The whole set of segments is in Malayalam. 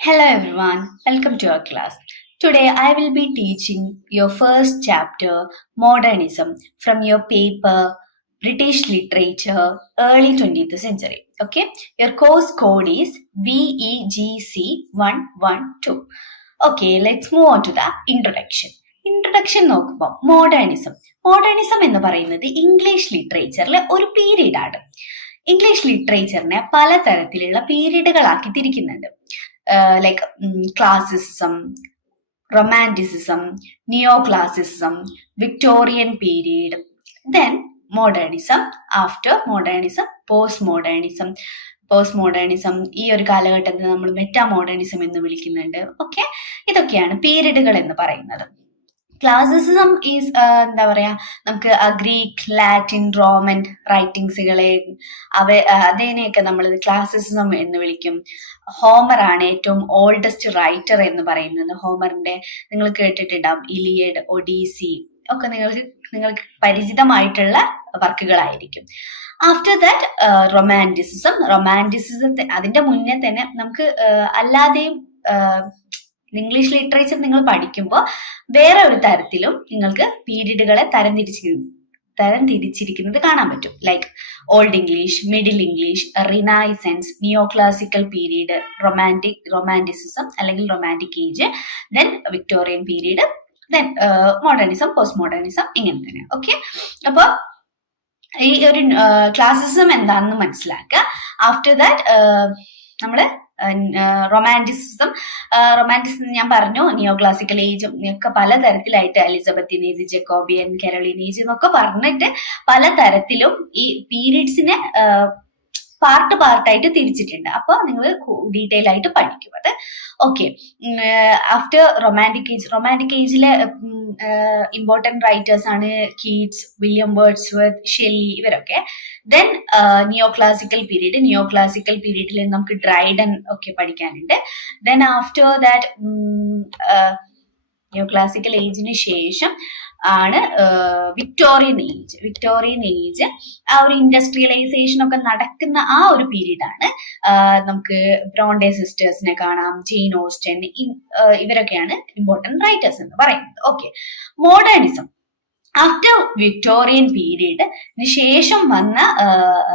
Hello everyone, welcome to our class. Today I will be teaching your first chapter, Modernism, from your paper, British Literature, Early 20th Century. Okay, your course code is VEGC112. Okay, let's move on to the introduction. Introduction നോക്കുമ്പോൾ മോഡേണിസം എന്ന് പറയുന്നത് ഇംഗ്ലീഷ് ലിറ്ററേച്ചറിലെ ഒരു പീരീഡ് ആണ്. ഇംഗ്ലീഷ് ലിറ്ററേച്ചറിനെ പലതരത്തിലുള്ള പീരീഡുകളാക്കി തിരിക്കുന്നുണ്ട്. Like classicism, romanticism, neoclassicism, Victorian period, then modernism, after modernism, postmodernism ഈ ഒരു കാലഘട്ടത്തിൽ നമ്മൾ മെറ്റാമോഡേണിസം എന്ന് വിളിക്കുന്നുണ്ട്. ഓക്കെ, ഇതൊക്കെയാണ് പീരീഡുകൾ എന്ന് പറയുന്നത്. ക്ലാസിസിസം ഈസ് എന്താ പറയാ, നമുക്ക് ഗ്രീക്ക്, ലാറ്റിൻ, റോമൻ റൈറ്റിങ്സുകളെ അതിനെയൊക്കെ നമ്മൾ ക്ലാസിസിസം എന്ന് വിളിക്കും. ഹോമർ ആണ് ഏറ്റവും ഓൾഡസ്റ്റ് റൈറ്റർ എന്ന് പറയുന്നത്. ഹോമറിന്റെ നിങ്ങൾ കേട്ടിട്ടുണ്ടാവും, ഇലിയഡ്, ഒഡീസി ഒക്കെ നിങ്ങൾക്ക് പരിചിതമായിട്ടുള്ള വർക്കുകളായിരിക്കും. ആഫ്റ്റർ ദാറ്റ് റൊമാൻറ്റിസിസം അതിന്റെ മുന്നേ തന്നെ നമുക്ക് അല്ലാതെയും ഇംഗ്ലീഷ് ലിറ്ററേച്ചർ നിങ്ങൾ പഠിക്കുമ്പോൾ വേറെ ഒരു തരത്തിലും നിങ്ങൾക്ക് പീരീഡുകളെ തരംതിരിച്ചിരിക്കുന്നത് കാണാൻ പറ്റും. Like old English, middle English, renaissance, neo classical period, romanticism അല്ലെങ്കിൽ romantic age, then Victorian period, then modernism, post modernism, ഇങ്ങനെ തന്നെ. ഓക്കെ, അപ്പൊ ഈ ഒരു ക്ലാസിസം എന്താണെന്ന് മനസ്സിലാക്കുക. ആഫ്റ്റർ ദാറ്റ് നമ്മള് റൊമാൻറ്റിസിസം ഞാൻ പറഞ്ഞു, നിയോ ക്ലാസിക്കൽ ഏജും ഒക്കെ പലതരത്തിലായിട്ട് Elizabethan age, Jacobian, Caroline age എന്നൊക്കെ പറഞ്ഞിട്ട് പലതരത്തിലും ഈ പീരീഡ്സിനെ പാർട്ടായിട്ട് തിരിച്ചിട്ടുണ്ട്. അപ്പൊ നിങ്ങൾ ഡീറ്റെയിൽ ആയിട്ട് പഠിക്കും അത്. ഓക്കെ, ആഫ്റ്റർ റൊമാൻറ്റിക് ഏജിലെ ഇമ്പോർട്ടന്റ് റൈറ്റേഴ്സ് ആണ് കീറ്റ്സ്, വില്യം വേർഡ്സ്വർത്ത്, ഷെല്ലി, ഇവരൊക്കെ. ദെൻ നിയോ ക്ലാസിക്കൽ പീരീഡിൽ നമുക്ക് ഡ്രൈഡൻ ഒക്കെ പഠിക്കാനുണ്ട്. Then after that neo classical ഏജിന് ശേഷം ആണ് വിക്ടോറിയൻ ഏജ്. ആ ഒരു ഇൻഡസ്ട്രിയലൈസേഷൻ ഒക്കെ നടക്കുന്ന ആ ഒരു പീരീഡ് ആണ്. നമുക്ക് ബ്രോണ്ടെ സിസ്റ്റേഴ്സിനെ കാണാം, ജെയിൻ ഓസ്റ്റൻ, ഇവരൊക്കെയാണ് ഇമ്പോർട്ടന്റ് റൈറ്റേഴ്സ് എന്ന് പറയുന്നത്. ഓക്കെ, മോഡേണിസം ആഫ്റ്റർ വിക്ടോറിയൻ പീരീഡിന് ശേഷം വന്ന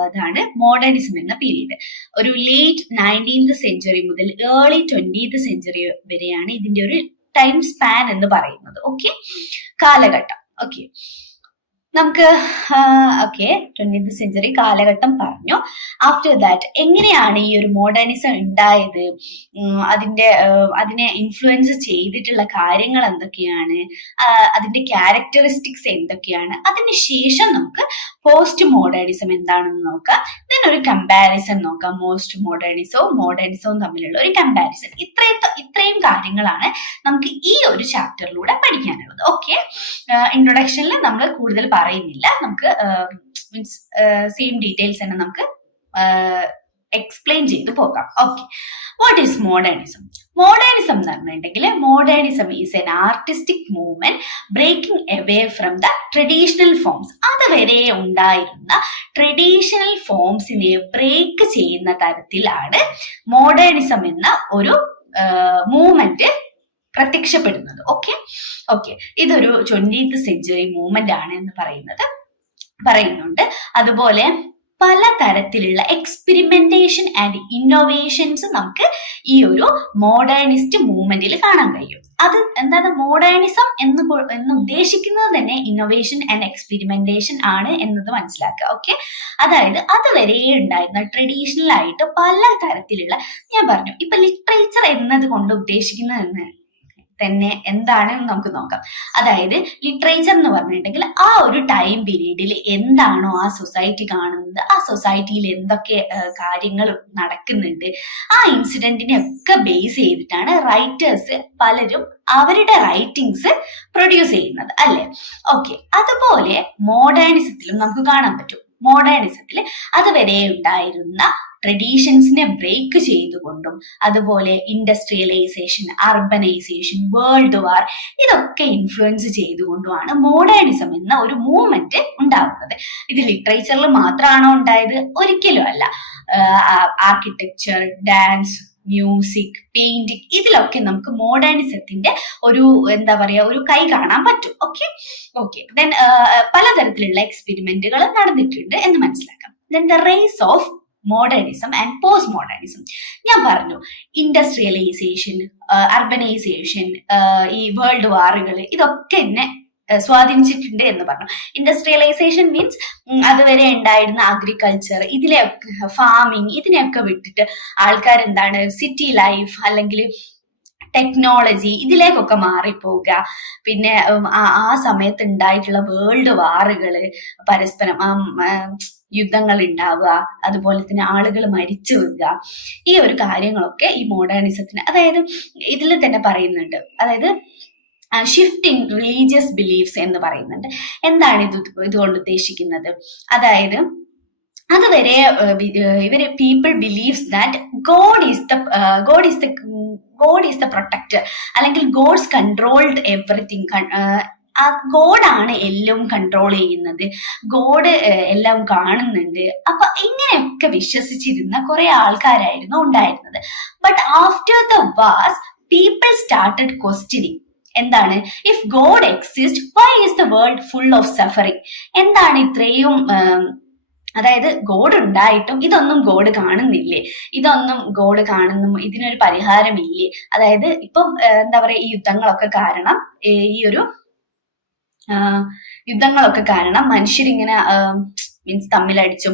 ഇതാണ് മോഡേണിസം എന്ന പീരീഡ്. ഒരു ലേറ്റ് 19th സെഞ്ചുറി മുതൽ ഏർലി 20th സെഞ്ചുറി വരെയാണ് ഇതിന്റെ ഒരു ടൈം സ്പാൻ എന്ന് പറയുന്നത്. ഓക്കെ, കാലഘട്ടം. ഓക്കെ, നമുക്ക് 20th സെഞ്ചുറി കാലഘട്ടം പറഞ്ഞു. ആഫ്റ്റർ ദാറ്റ് എങ്ങനെയാണ് ഈ ഒരു മോഡേണിസം ഉണ്ടായത്, അതിനെ ഇൻഫ്ലുവൻസ് ചെയ്തിട്ടുള്ള കാര്യങ്ങൾ എന്തൊക്കെയാണ്, അതിന്റെ ക്യാരക്ടറിസ്റ്റിക്സ് എന്തൊക്കെയാണ്, അതിനുശേഷം നമുക്ക് പോസ്റ്റ് മോഡേണിസം എന്താണെന്ന് നോക്കാം. ദെൻ ഒരു കമ്പാരിസൺ നോക്കാം, മോഡേണിസവും തമ്മിലുള്ള ഒരു കമ്പാരിസൺ. ഇത്രയും കാര്യങ്ങളാണ് നമുക്ക് ഈ ഒരു ചാപ്റ്ററിലൂടെ പഠിക്കാനുള്ളത്. ഓക്കെ, ഇൻട്രൊഡക്ഷനിൽ നമ്മൾ കൂടുതൽ പറയുന്നില്ല, നമുക്ക് മീൻസ് സെയിം ഡീറ്റെയിൽസ് തന്നെ നമുക്ക് എക്സ്പ്ലെയിൻ ചെയ്ത് പോകാം. ഓക്കെ, വാട്ട് ഈസ് മോഡേണിസം എന്ന് പറഞ്ഞിട്ടുണ്ടെങ്കിൽ, modernism is an artistic movement breaking away from the traditional forms. അതുവരെ ഉണ്ടായിരുന്ന ട്രഡീഷണൽ ഫോംസിനെ ബ്രേക്ക് ചെയ്യുന്ന തരത്തിലാണ് മോഡേണിസം എന്ന ഒരു മൂവ്മെന്റ് പ്രത്യക്ഷപ്പെടുന്നത്. ഓക്കെ, ഇതൊരു 20th സെഞ്ചുറി മൂവ്മെന്റ് ആണ് എന്ന് പറയുന്നുണ്ട്. അതുപോലെ പലതരത്തിലുള്ള എക്സ്പെരിമെന്റേഷൻ ആൻഡ് ഇന്നോവേഷൻസ് നമുക്ക് ഈ ഒരു മോഡേണിസ്റ്റ് മൂവ്മെന്റിൽ കാണാൻ കഴിയും. അത് എന്താണ് മോഡേണിസം എന്ന് ഉദ്ദേശിക്കുന്നത് തന്നെ ഇന്നോവേഷൻ ആൻഡ് എക്സ്പെരിമെന്റേഷൻ ആണ് എന്നത് മനസ്സിലാക്കുക. ഓക്കെ, അതായത് അതുവരെ ഉണ്ടായിരുന്ന ട്രഡീഷണൽ ആയിട്ട് പല തരത്തിലുള്ള, ഞാൻ പറഞ്ഞു ഇപ്പൊ ലിറ്ററേച്ചർ എന്നത് കൊണ്ട് ഉദ്ദേശിക്കുന്നത് തന്നെ എന്താണെന്ന് നമുക്ക് നോക്കാം. അതായത് ലിറ്ററേച്ചർ എന്ന് പറഞ്ഞിട്ടുണ്ടെങ്കിൽ ആ ഒരു ടൈം പീരീഡിൽ എന്താണോ ആ സൊസൈറ്റി കാണുന്നത്, ആ സൊസൈറ്റിയിൽ എന്തൊക്കെ കാര്യങ്ങൾ നടക്കുന്നുണ്ട്, ആ ഇൻസിഡന്റിനെ ഒക്കെ ബേസ് ചെയ്തിട്ടാണ് റൈറ്റേഴ്സ് പലരും അവരുടെ റൈറ്റിങ്സ് പ്രൊഡ്യൂസ് ചെയ്യുന്നത്, അല്ലെ? ഓക്കെ, അതുപോലെ മോഡേണിസത്തിലും നമുക്ക് കാണാൻ പറ്റും. മോഡേണിസത്തിൽ അതുവരെ ഉണ്ടായിരുന്ന ട്രഡീഷൻസിനെ ബ്രേക്ക് ചെയ്തുകൊണ്ടും, അതുപോലെ ഇൻഡസ്ട്രിയലൈസേഷൻ, അർബനൈസേഷൻ, വേൾഡ് വാർ, ഇതൊക്കെ ഇൻഫ്ലുവൻസ് ചെയ്തുകൊണ്ടുമാണ് മോഡേണിസം എന്ന ഒരു മൂവ്മെന്റ് ഉണ്ടാവുന്നത്. ഇത് ലിറ്ററേച്ചറിൽ മാത്രമാണോ ഉണ്ടായത്? ഒരിക്കലും അല്ല. ആർക്കിടെക്ചർ, ഡാൻസ്, മ്യൂസിക്, പെയിന്റിങ്, ഇതിലൊക്കെ നമുക്ക് മോഡേണിസത്തിന്റെ ഒരു എന്താ പറയാ ഒരു കൈ കാണാൻ പറ്റും. ഓക്കെ ഓക്കെ ദെൻ പലതരത്തിലുള്ള എക്സ്പെരിമെന്റുകൾ നടന്നിട്ടുണ്ട് എന്ന് മനസ്സിലാക്കാം. Then the race of modernism and post modernism. ഞാൻ പറഞ്ഞു ഇൻഡസ്ട്രിയലൈസേഷൻ, അർബനൈസേഷൻ, ഈ വേൾഡ് വാറുകൾ, ഇതൊക്കെ എന്നെ സ്വാധീനിച്ചിട്ടുണ്ട് എന്ന് പറഞ്ഞു. ഇൻഡസ്ട്രിയലൈസേഷൻ മീൻസ് അതുവരെ ഉണ്ടായിരുന്ന അഗ്രികൾച്ചർ, ഇതിലെയൊക്കെ ഫാമിങ്, ഇതിനെയൊക്കെ വിട്ടിട്ട് ആൾക്കാർ എന്താണ് സിറ്റി ലൈഫ് അല്ലെങ്കിൽ ടെക്നോളജി ഇതിലേക്കൊക്കെ മാറിപ്പോവുക. പിന്നെ ആ സമയത്ത് ഉണ്ടായിട്ടുള്ള വേൾഡ് വാറുകള്, പരസ്പരം യുദ്ധങ്ങൾ ഉണ്ടാവുക, അതുപോലെ തന്നെ ആളുകൾ മരിച്ചു വീഴുക, ഈ ഒരു കാര്യങ്ങളൊക്കെ ഈ മോഡേണിസത്തിന്, അതായത് ഇതിൽ തന്നെ പറയുന്നുണ്ട്, അതായത് ഷിഫ്റ്റ് ഇൻ റിലീജിയസ് ബിലീഫ്സ് എന്ന് പറയുന്നുണ്ട്. എന്താണ് ഇതുകൊണ്ട് ഉദ്ദേശിക്കുന്നത്? അതായത് അതുവരെ ഇവര് people believes that God is the protector, അല്ലെങ്കിൽ ഗോഡ്സ് കൺട്രോൾഡ് എവറിത്തിങ്. ഗോഡാണ് എല്ലാം കൺട്രോൾ ചെയ്യുന്നത്, ഗോഡ് എല്ലാം കാണുന്നുണ്ട്. അപ്പൊ ഇങ്ങനെയൊക്കെ വിശ്വസിച്ചിരുന്ന കുറെ ആൾക്കാരായിരുന്നു ഉണ്ടായിരുന്നത്. But after the wars people started questioning. എന്താണ്? If God exist, why is the world full of suffering? എന്താണ് ഇത്രയും, അതായത് ഗോഡ് ഉണ്ടായിട്ടും ഇതൊന്നും ഗോഡ് കാണുന്നില്ലേ, ഇതൊന്നും ഗോഡ് കാണുന്നു, ഇതിനൊരു പരിഹാരമില്ലേ? അതായത് ഇപ്പം എന്താ പറയാ, ഈ യുദ്ധങ്ങളൊക്കെ കാരണം, യുദ്ധങ്ങളൊക്കെ കാരണം മനുഷ്യരിങ്ങനെ മീൻസ് തമ്മിലടിച്ചും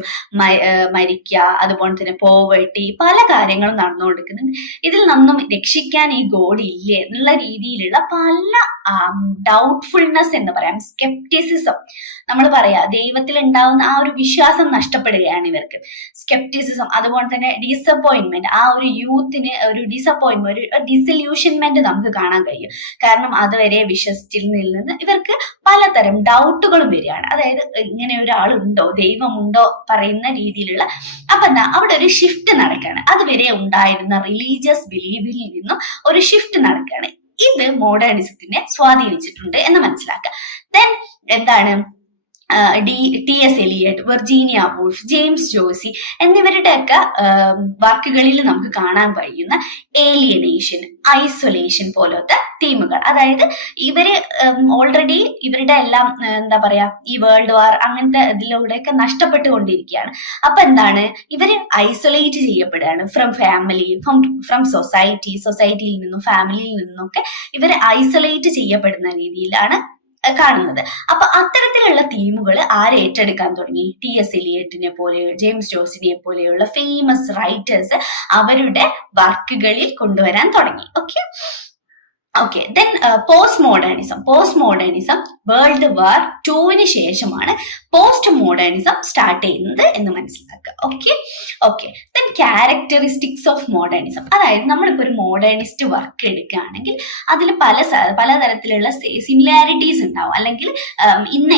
മരിക്കുക, അതുപോലെ തന്നെ പോവേർട്ടി, പല കാര്യങ്ങളും നടന്നുകൊണ്ടിരിക്കുന്നുണ്ട്. ഇതിൽ നിന്നും രക്ഷിക്കാൻ ഈ ഗോഡ് ഇല്ലേ എന്നുള്ള രീതിയിലുള്ള പല ഡൗട്ട്ഫുൾനെസ് എന്ന് പറയാം, സ്കെപ്റ്റിസിസം. നമ്മൾ പറയാ ദൈവത്തിൽ ഉണ്ടാവുന്ന ആ ഒരു വിശ്വാസം നഷ്ടപ്പെടുകയാണ് ഇവർക്ക്. സ്കെപ്റ്റിസിസം, അതുപോലെ തന്നെ ഡിസപ്പോയിന്റ്മെന്റ്, ആ ഒരു യൂത്തിന് ഒരു ഡിസപ്പോയിന്റ്മെന്റ്, ഒരു ഡിസല്യൂഷൻമെന്റ് നമുക്ക് കാണാൻ കഴിയും. കാരണം അതുവരെ വിശ്വസിച്ചിരുന്നതിൽ നിന്ന് ഇവർക്ക് പലതരം ഡൗട്ടുകളും വരികയാണ്. അതായത് ഇങ്ങനെ ഒരാളുണ്ടോ, ദൈവമുണ്ടോ പറയുന്ന രീതിയിലുള്ള. അപ്പൊ എന്താ, അവിടെ ഒരു ഷിഫ്റ്റ് നടക്കുകയാണ്. അതുവരെ ഉണ്ടായിരുന്ന റിലീജിയസ് ബിലീഫിൽ നിന്നും ഒരു ഷിഫ്റ്റ് നടക്കുകയാണ്. ഇത് മോഡേണിസത്തിനെ സ്വാധീനിച്ചിട്ടുണ്ട് എന്ന് മനസ്സിലാക്കുക. ദെൻ എന്താണ്, T S. Eliot, Virginia Woolf, James Joyce എന്നിവരുടെയൊക്കെ വർക്കുകളിൽ നമുക്ക് കാണാൻ കഴിയുന്ന ഏലിയനേഷൻ, ഐസൊലേഷൻ പോലത്തെ തീമുകൾ. അതായത് ഇവര് ഓൾറെഡി ഇവരുടെ എല്ലാം എന്താ പറയാ ഈ വേൾഡ് വാർ അങ്ങനത്തെ ഇതിലൂടെയൊക്കെ നഷ്ടപ്പെട്ടുകൊണ്ടിരിക്കുകയാണ്. അപ്പൊ എന്താണ്, ഇവര് ഐസൊലേറ്റ് ചെയ്യപ്പെടുകയാണ് ഫ്രം ഫാമിലി, ഫ്രം സൊസൈറ്റിയിൽ നിന്നും ഫാമിലിയിൽ നിന്നൊക്കെ ഇവര് ഐസൊലേറ്റ് ചെയ്യപ്പെടുന്ന രീതിയിലാണ് കാണുന്നത്. അപ്പൊ അത്തരത്തിലുള്ള തീമുകൾ ആരെ ഏറ്റെടുക്കാൻ തുടങ്ങി? ടി.എസ്. എലിയട്ടിനെ പോലെ, ജെയിംസ് ജോയ്സിനെ പോലെയുള്ള ഫേമസ് റൈറ്റേഴ്സ് അവരുടെ വർക്കുകളിൽ കൊണ്ടുവരാൻ തുടങ്ങി. Okay then post modernism world war 2 ശേഷമാണ് പോസ്റ്റ് മോഡേണിസം സ്റ്റാർട്ട് ചെയ്യുന്നത് എന്ന് മനസ്സിലാക്കുക. Okay then characteristics of modernism. അതായത് നമ്മളിപ്പോ ഒരു മോഡേണിസ്റ്റ് വർക്ക് എടുക്കുകയാണെങ്കിൽ അതിൽ പലതരത്തിലുള്ള സിമിലാരിറ്റീസ് ഉണ്ടാവും, അല്ലെങ്കിൽ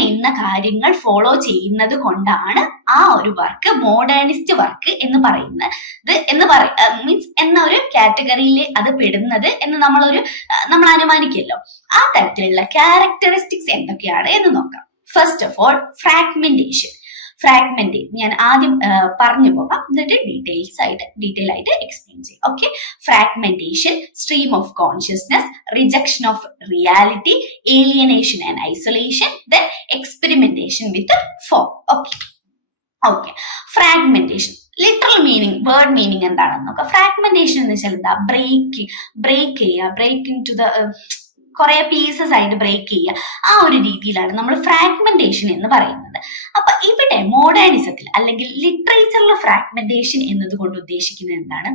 ഇന്ന കാര്യങ്ങൾ ഫോളോ ചെയ്യുന്നത് കൊണ്ടാണ് ആ ഒരു വർക്ക് മോഡേണിസ്റ്റ് വർക്ക് എന്ന് പറയുന്നത് മീൻസ് എന്ന ഒരു കാറ്റഗറിയിൽ അത് പെടുന്നത് എന്ന് നമ്മൾ അനുമാനിക്കല്ലോ. ആ തരത്തിലുള്ള ക്യാരക്ടറിസ്റ്റിക്സ് എന്തൊക്കെയാണ് എന്ന് നോക്കാം. ഫസ്റ്റ് ഓഫ് ഓൾ, ഫ്രാഗ്മെന്റേഷൻ ഞാൻ ആദ്യം പറഞ്ഞു പോകാം, എന്നിട്ട് ഡീറ്റെയിൽ ആയിട്ട് എക്സ്പ്ലെയിൻ ചെയ്യാം. Okay, fragmentation, stream of consciousness, rejection of reality, alienation and isolation, then experimentation with form. Okay fragmentation literal meaning, word meaning എന്താണെന്ന് നോക്കാം. ഫ്രാഗ്മെന്റേഷൻ എന്ന് വെച്ചാൽ എന്താ? ബ്രേക്ക് ഇൻ ടു ദ കുറെ പീസസ് ആയിട്ട് ബ്രേക്ക് ചെയ്യുക, ആ ഒരു രീതിയിലാണ് നമ്മൾ ഫ്രാഗ്മെന്റേഷൻ എന്ന് പറയുന്നത്. അപ്പൊ ഇവിടെ മോഡേണിസത്തിൽ അല്ലെങ്കിൽ ലിറ്ററേച്ചറിൽ ഫ്രാഗ്മെന്റേഷൻ എന്നതുകൊണ്ട് ഉദ്ദേശിക്കുന്നത് എന്താണ്?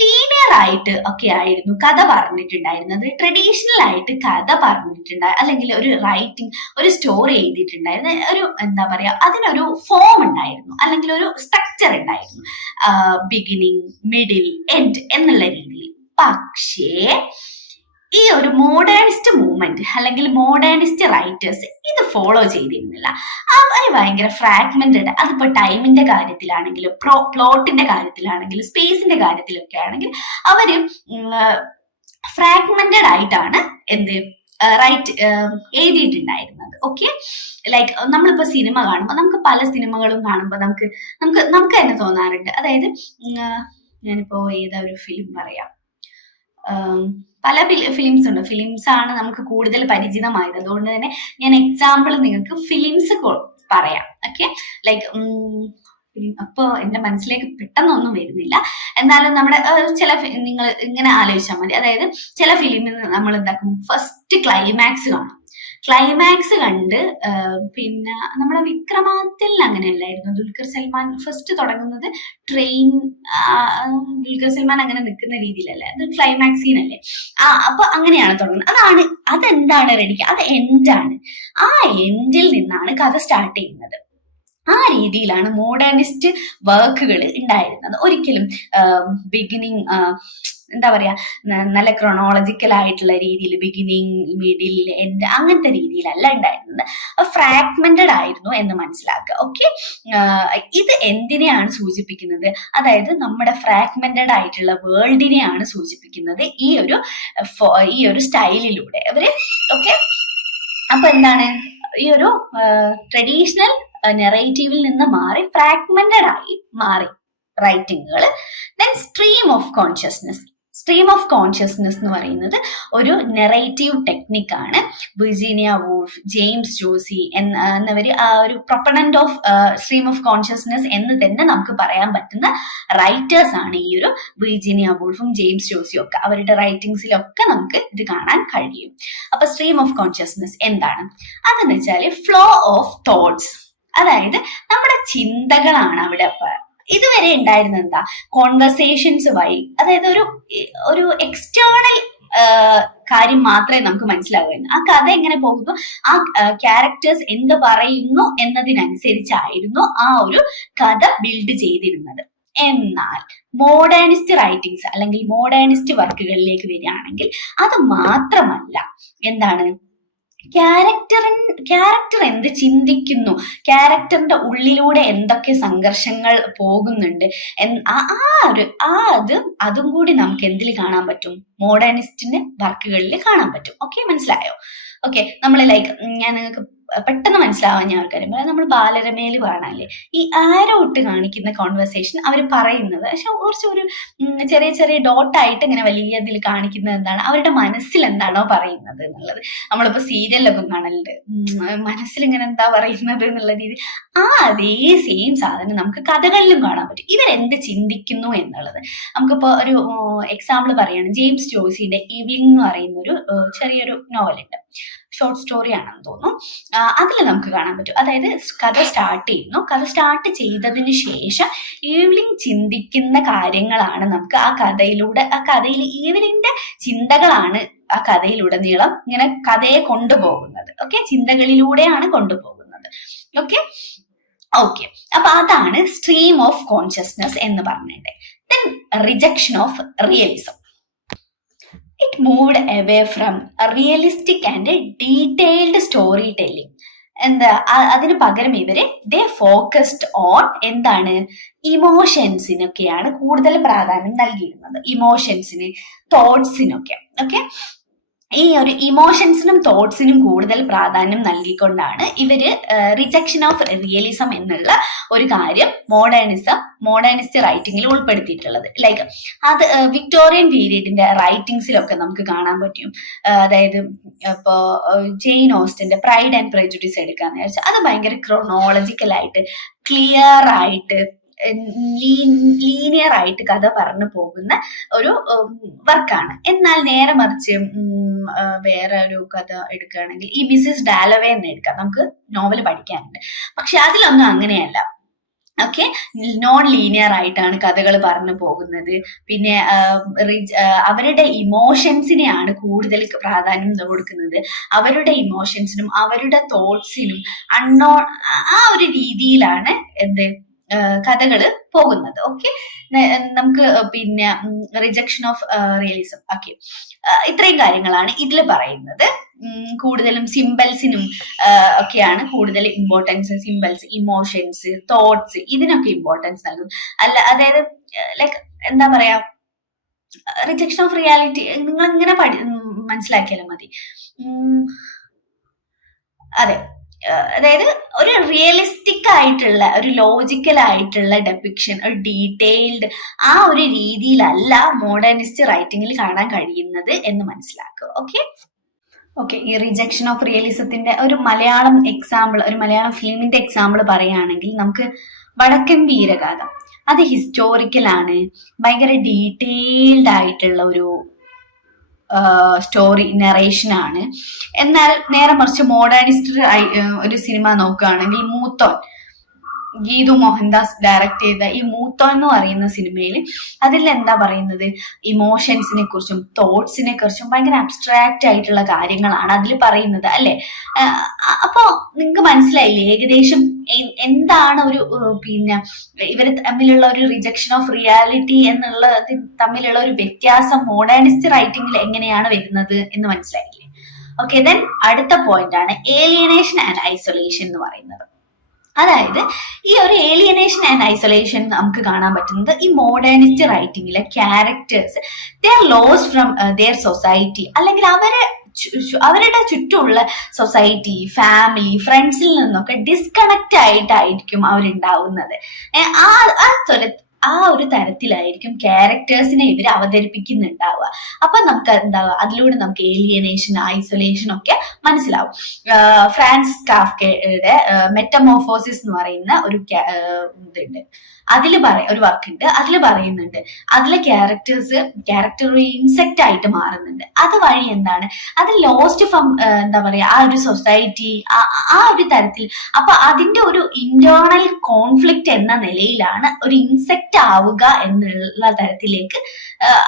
ലീനിയർ ആയിട്ട് ഒക്കെ ആയിരുന്നു കഥ പറഞ്ഞിട്ടുണ്ടായിരുന്നത്, ട്രഡീഷണൽ ആയിട്ട് കഥ അല്ലെങ്കിൽ ഒരു റൈറ്റിംഗ്, ഒരു സ്റ്റോറി എഴുതിയിട്ടുണ്ടായിരുന്ന ഒരു എന്താ പറയാ, അതിനൊരു ഫോം ഉണ്ടായിരുന്നു, അല്ലെങ്കിൽ ഒരു സ്ട്രക്ചർ ഉണ്ടായിരുന്നു, ബിഗിനിങ്, മിഡിൽ, എൻഡ് എന്നുള്ള രീതിയിൽ. പക്ഷേ ഈ ഒരു മോഡേണിസ്റ്റ് മൂവ്മെന്റ് അല്ലെങ്കിൽ മോഡേണിസ്റ്റ് റൈറ്റേഴ്സ് ഇത് ഫോളോ ചെയ്തിരുന്നില്ല. അവര് ഭയങ്കര ഫ്രാഗ്മെന്റഡ്, അതിപ്പോ ടൈമിന്റെ കാര്യത്തിലാണെങ്കിലും പ്ലോട്ടിന്റെ കാര്യത്തിലാണെങ്കിലും സ്പേസിന്റെ കാര്യത്തിലൊക്കെ ആണെങ്കിൽ അവര് ഫ്രാഗ്മെന്റഡ് ആയിട്ടാണ് എഴുതിയിട്ടുണ്ടായിരുന്നത്. ഓക്കെ, ലൈക്ക് നമ്മളിപ്പോ സിനിമ കാണുമ്പോൾ, നമുക്ക് പല സിനിമകളും കാണുമ്പോൾ നമുക്ക് തന്നെ തോന്നാറുണ്ട്, അതായത് ഞാനിപ്പോ ഏതാ ഒരു ഫിലിം പറയാം. പല ഫിലിംസ് ഉണ്ട്. ഫിലിംസ് ആണ് നമുക്ക് കൂടുതൽ പരിചിതമായത്. അതുകൊണ്ട് തന്നെ ഞാൻ എക്സാമ്പിൾ നിങ്ങൾക്ക് ഫിലിംസ് പറയാം. ഓക്കെ, ലൈക്ക് അപ്പൊ എന്റെ മനസ്സിലേക്ക് പെട്ടെന്നൊന്നും വരുന്നില്ല. എന്നാലും നമ്മുടെ ചില നിങ്ങൾ ഇങ്ങനെ ആലോചിച്ചാൽ മതി. അതായത് ചില ഫിലിമിൽ നമ്മൾ എന്താക്കും, ഫസ്റ്റ് ക്ലൈമാക്സ് കാണും. ക്ലൈമാക്സ് കണ്ട് പിന്നെ നമ്മുടെ വിക്രമാദിത്യൻ അങ്ങനെയല്ലായിരുന്നു. ദുൽഖർ സൽമാൻ ഫസ്റ്റ് തുടങ്ങുന്നത് ട്രെയിൻ, ദുൽഖർ സൽമാൻ അങ്ങനെ നിൽക്കുന്ന രീതിയിലല്ല, അത് ക്ലൈമാക്സ് സീനല്ലേ. അപ്പൊ അങ്ങനെയാണ് തുടങ്ങുന്നത്. അതെന്താണ് റെഡിക്ക്, അത് എൻഡാണ്. ആ എൻഡിൽ നിന്നാണ് കഥ സ്റ്റാർട്ട് ചെയ്യുന്നത്. ആ രീതിയിലാണ് മോഡേണിസ്റ്റ് വർക്കുകൾ ഉണ്ടായിരുന്നത്. ഒരിക്കലും ബിഗിനിങ് എന്താ പറയാ, നല്ല ക്രൊണോളജിക്കൽ ആയിട്ടുള്ള രീതിയിൽ ബിഗിനിങ്, മിഡിൽ, എൻഡ് അങ്ങനത്തെ രീതിയിലല്ല ഉണ്ടായിരുന്നത്. ഫ്രാഗ്മെന്റഡ് ആയിരുന്നു എന്ന് മനസ്സിലാക്കുക. ഓക്കെ, ഇത് എന്തിനെയാണ് സൂചിപ്പിക്കുന്നത്? അതായത് നമ്മുടെ ഫ്രാഗ്മെന്റഡ് ആയിട്ടുള്ള വേൾഡിനെയാണ് സൂചിപ്പിക്കുന്നത് ഈ ഒരു സ്റ്റൈലിലൂടെ അവര്. ഓക്കെ, അപ്പൊ എന്താണ്, ഈ ഒരു ട്രഡീഷണൽ നെറേറ്റീവിൽ നിന്ന് മാറി ഫ്രാഗ്മെന്റഡ് ആയി മാറി റൈറ്റിങ്ങുകൾ. Then stream of consciousness. Stream of consciousness എന്ന് പറയുന്നത് ഒരു നെറേറ്റീവ് ടെക്നിക്കാണ്. വിർജീനിയ വൂൾഫ്, ജെയിംസ് ജോസി എന്നവർ ആ ഒരു proponent of stream of consciousness എന്ന് തന്നെ നമുക്ക് പറയാൻ പറ്റുന്ന റൈറ്റേഴ്സ് ആണ് ഈ ഒരു വിർജീനിയ വൂൾഫും ജെയിംസ് ജോസിയും ഒക്കെ. അവരുടെ റൈറ്റിംഗ്സിലൊക്കെ നമുക്ക് ഇത് കാണാൻ കഴിയും. അപ്പൊ സ്ട്രീം ഓഫ് കോൺഷ്യസ്നെസ് എന്താണ്? അതെന്ന് വെച്ചാൽ ഫ്ലോ ഓഫ് തോട്ട്സ്, അതായത് നമ്മുടെ ചിന്തകളാണ് അവിടെ. ഇതുവരെ ഉണ്ടായിരുന്ന എന്താ, കോൺവെർസേഷൻസ് വഴി, അതായത് ഒരു എക്സ്റ്റേണൽ കാര്യം മാത്രമേ നമുക്ക് മനസ്സിലാകുമായിരുന്നു. ആ കഥ എങ്ങനെ പോകുന്നു, ആ ക്യാരക്ടേഴ്സ് എന്ത് പറയുന്നു എന്നതിനനുസരിച്ചായിരുന്നു ആ ഒരു കഥ ബിൽഡ് ചെയ്തിരുന്നത്. എന്നാൽ മോഡേണിസ്റ്റ് റൈറ്റിംഗ്സ് അല്ലെങ്കിൽ മോഡേണിസ്റ്റ് വർക്കുകളിലേക്ക് വരികയാണെങ്കിൽ അത് മാത്രമല്ല. എന്താണ്, ക്യാരക്ടർ എന്ത് ചിന്തിക്കുന്നു, ക്യാരക്ടറിന്റെ ഉള്ളിലൂടെ എന്തൊക്കെ സംഘർഷങ്ങൾ പോകുന്നുണ്ട്, അതും കൂടി നമുക്ക് എന്തിൽ കാണാൻ പറ്റും, മോഡേണിസ്റ്റിന്റെ വർക്കുകളിൽ കാണാൻ പറ്റും. ഓക്കെ, മനസ്സിലായോ? ഓക്കെ, നമ്മൾ ലൈക്ക് ഞാൻ നിങ്ങൾക്ക് പെട്ടെന്ന് മനസ്സിലാവാൻ ഞാൻ ഒരു കാര്യം പറയാം. നമ്മൾ ബാലരമയില് കാണാല്ലേ, ഈ ആരോ ഇട്ട് കാണിക്കുന്ന കോൺവെർസേഷൻ അവർ പറയുന്നത്, പക്ഷെ കുറച്ചൊരു ചെറിയ ചെറിയ ഡോട്ടായിട്ട് ഇങ്ങനെ വലിയ ഇതിൽ കാണിക്കുന്നത് എന്താണ്, അവരുടെ മനസ്സിൽ എന്താണോ പറയുന്നത് എന്നുള്ളത്. നമ്മളിപ്പോ സീരിയലൊക്കെ കാണലുണ്ട്, മനസ്സിൽ ഇങ്ങനെ എന്താ പറയുന്നത് എന്നുള്ള രീതി. അതേ സെയിം സാധനം നമുക്ക് കഥകളിലും കാണാൻ പറ്റും. ഇവരെന്ത് ചിന്തിക്കുന്നു എന്നുള്ളത്. നമുക്കിപ്പോ ഒരു എക്സാമ്പിൾ പറയാണ്, ജെയിംസ് ജോസിന്റെ ഈവനിങ് എന്ന് പറയുന്ന ഒരു ചെറിയൊരു നോവലുണ്ട്, ഷോർട്ട് സ്റ്റോറി ആണെന്ന് തോന്നുന്നു. അതിൽ നമുക്ക് കാണാൻ പറ്റും. അതായത് കഥ സ്റ്റാർട്ട് ചെയ്യുന്നു. കഥ സ്റ്റാർട്ട് ചെയ്തതിന് ശേഷം ഈവ്ലിംഗ് ചിന്തിക്കുന്ന കാര്യങ്ങളാണ് നമുക്ക് ആ കഥയിൽ ഈവ്ലിന്റെ ചിന്തകളാണ് ആ കഥയിലുടനീളം ഇങ്ങനെ കഥയെ കൊണ്ടുപോകുന്നത്. ഓക്കെ, ചിന്തകളിലൂടെയാണ് കൊണ്ടുപോകുന്നത്. ഓക്കെ, അപ്പൊ അതാണ് സ്ട്രീം ഓഫ് കോൺഷ്യസ്നെസ് എന്ന് പറഞ്ഞിട്ട്. Then rejection of realism. It moved away from a realistic and a detailed storytelling. അതിന് പകരം ഇവര് ഫോക്കസ്ഡ് ഓൺ എന്താണ്, ഇമോഷൻസിനൊക്കെയാണ് കൂടുതൽ പ്രാധാന്യം നൽകിയിരുന്നത്. ഇമോഷൻസിന്, തോട്ട്സിനൊക്കെ. ഓക്കെ, ഈ ഒരു ഇമോഷൻസിനും തോട്ട്സിനും കൂടുതൽ പ്രാധാന്യം നൽകിക്കൊണ്ടാണ് ഇവര് റിജക്ഷൻ ഓഫ് റിയലിസം എന്നുള്ള ഒരു കാര്യം മോഡേണിസ്റ്റ് റൈറ്റിംഗിൽ ഉൾപ്പെടുത്തിയിട്ടുള്ളത്. ലൈക്ക് അത് വിക്ടോറിയൻ പീരീഡിന്റെ റൈറ്റിംഗ്സിലൊക്കെ നമുക്ക് കാണാൻ പറ്റും. അതായത് ഇപ്പോ ജെയിൻ ഓസ്റ്റന്റെ പ്രൈഡ് ആൻഡ് പ്രെജുഡിസ് എടുക്കാന്ന് വെച്ചാൽ അത് ഭയങ്കര ക്രോണോളജിക്കലായിട്ട് ക്ലിയർ ആയിട്ട് ലീനിയർ ആയിട്ട് കഥ പറഞ്ഞു പോകുന്ന ഒരു വർക്കാണ്. എന്നാൽ നേരെ മറിച്ച് വേറെ ഒരു കഥ എടുക്കുകയാണെങ്കിൽ ഈ മിസ്സിസ് ഡാലവേ എന്ന് എടുക്കാം, നമുക്ക് നോവൽ പഠിക്കാനുണ്ട്. പക്ഷെ അതിലൊന്നും അങ്ങനെയല്ല. ഓക്കെ, നോൺ ലീനിയർ ആയിട്ടാണ് കഥകൾ പറഞ്ഞു പോകുന്നത്. പിന്നെ അവരുടെ ഇമോഷൻസിനെയാണ് കൂടുതൽ പ്രാധാന്യം കൊടുക്കുന്നത്. അവരുടെ ഇമോഷൻസിനും അവരുടെ തോട്ട്സിനും ആ ഒരു രീതിയിലാണ് കഥകള് പോകുന്നത്. ഓക്കെ, നമുക്ക് പിന്നെ റിജക്ഷൻ ഓഫ് റിയലിസം. ഓക്കെ, ഇത്രയും കാര്യങ്ങളാണ് ഇതിൽ പറയുന്നത്. കൂടുതലും സിംബൽസിനും ഒക്കെയാണ് കൂടുതൽ ഇമ്പോർട്ടൻസ്. സിംബൽസ്, ഇമോഷൻസ്, തോട്ട്സ്, ഇതിനൊക്കെ ഇമ്പോർട്ടൻസ് നൽകും. അതായത് ലൈക്ക് എന്താ പറയാ, റിജക്ഷൻ ഓഫ് റിയാലിറ്റി നിങ്ങൾ ഇങ്ങനെ മനസ്സിലാക്കിയാലും മതി. അതെ, അതായത് ഒരു റിയലിസ്റ്റിക് ആയിട്ടുള്ള ഒരു ലോജിക്കൽ ആയിട്ടുള്ള ഡെപിക്ഷൻ, ഒരു ഡീറ്റെയിൽഡ് ആ ഒരു രീതിയിലല്ല മോഡേണിസ്റ്റ് റൈറ്റിംഗിൽ കാണാൻ കഴിയുന്നത് എന്ന് മനസ്സിലാക്കുക. ഓക്കെ, ഈ റിജക്ഷൻ ഓഫ് റിയലിസത്തിന്റെ ഒരു മലയാളം എക്സാമ്പിൾ, ഒരു മലയാളം ഫിലിമിന്റെ എക്സാമ്പിൾ പറയുകയാണെങ്കിൽ നമുക്ക് വടക്കൻ വീരഗാഥ. അത് ഹിസ്റ്റോറിക്കലാണ്, ഭയങ്കര ഡീറ്റെയിൽഡ് ആയിട്ടുള്ള ഒരു സ്റ്റോറി നറേഷൻ ആണ്. എന്നാൽ നേരെ മറിച്ച് മോഡേണിസ്റ്റ് ഒരു സിനിമ നോക്കുകയാണെങ്കിൽ മൂത്തോൻ, ഗീതു മോഹൻദാസ് ഡയറക്ട് ചെയ്ത ഈ മൂത്തോൻ എന്ന് പറയുന്ന സിനിമയിൽ അതിൽ എന്താ പറയുന്നത്, ഇമോഷൻസിനെ കുറിച്ചും തോട്ട്സിനെ കുറിച്ചും ഭയങ്കര അബ്സ്ട്രാക്റ്റ് ആയിട്ടുള്ള കാര്യങ്ങളാണ് അതിൽ പറയുന്നത് അല്ലെ. അപ്പോ നിങ്ങൾക്ക് മനസ്സിലായില്ലേ ഏകദേശം എന്താണ് ഒരു പിന്നെ ഇവർ തമ്മിലുള്ള ഒരു റിജക്ഷൻ ഓഫ് റിയാലിറ്റി എന്നുള്ള തമ്മിലുള്ള ഒരു വ്യത്യാസം മോഡേണിസ്റ്റ് റൈറ്റിംഗിൽ എങ്ങനെയാണ് വരുന്നത് എന്ന് മനസ്സിലായില്ലേ. ഓക്കെ, ദെൻ അടുത്ത പോയിന്റ് ആണ് ഏലിയനേഷൻ ആൻഡ് ഐസൊലേഷൻ എന്ന് പറയുന്നത്. അതായത് ഈ ഒരു ഏലിയനേഷൻ ആൻഡ് ഐസൊലേഷൻ നമുക്ക് കാണാൻ പറ്റുന്നത് ഈ മോഡേണിസ്റ്റ് റൈറ്റിംഗിലെ characters they are lost from their society, അല്ലെങ്കിൽ അവരുടെ ചുറ്റുമുള്ള സൊസൈറ്റി, ഫാമിലി, ഫ്രണ്ട്സിൽ നിന്നൊക്കെ ഡിസ്കണക്ട് ആയിട്ടായിരിക്കും അവരുണ്ടാവുന്നത്. ആ ഒരു തരത്തിലായിരിക്കും ക്യാരക്ടേഴ്സിനെ ഇവർ അവതരിപ്പിക്കുന്നുണ്ടാവുക. അപ്പൊ നമുക്ക് എന്താവുക, അതിലൂടെ നമുക്ക് ഏലിയനേഷൻ, ഐസൊലേഷൻ ഒക്കെ മനസ്സിലാവും. ഫ്രാൻസിസ് കാഫ്കയുടെ മെറ്റമോർഫോസിസ് എന്ന് പറയുന്ന ഒരു ഇതുണ്ട്, ഒരു വർക്ക് ഉണ്ട്, അതിൽ പറയുന്നുണ്ട് അതിലെ ക്യാരക്ടർ ഒരു ഇൻസെക്റ്റ് ആയിട്ട് മാറുന്നുണ്ട്. അതുവഴി എന്താണ്, അത് ലോസ്റ്റ് ഫ്രം എന്താ പറയാ ആ ഒരു സൊസൈറ്റി, ആ ഒരു തരത്തിൽ. അപ്പൊ അതിന്റെ ഒരു ഇന്റേണൽ കോൺഫ്ലിക്റ്റ് എന്ന നിലയിലാണ് ഒരു ഇൻസെക്റ്റ് ആവുക എന്നുള്ള തരത്തിലേക്ക്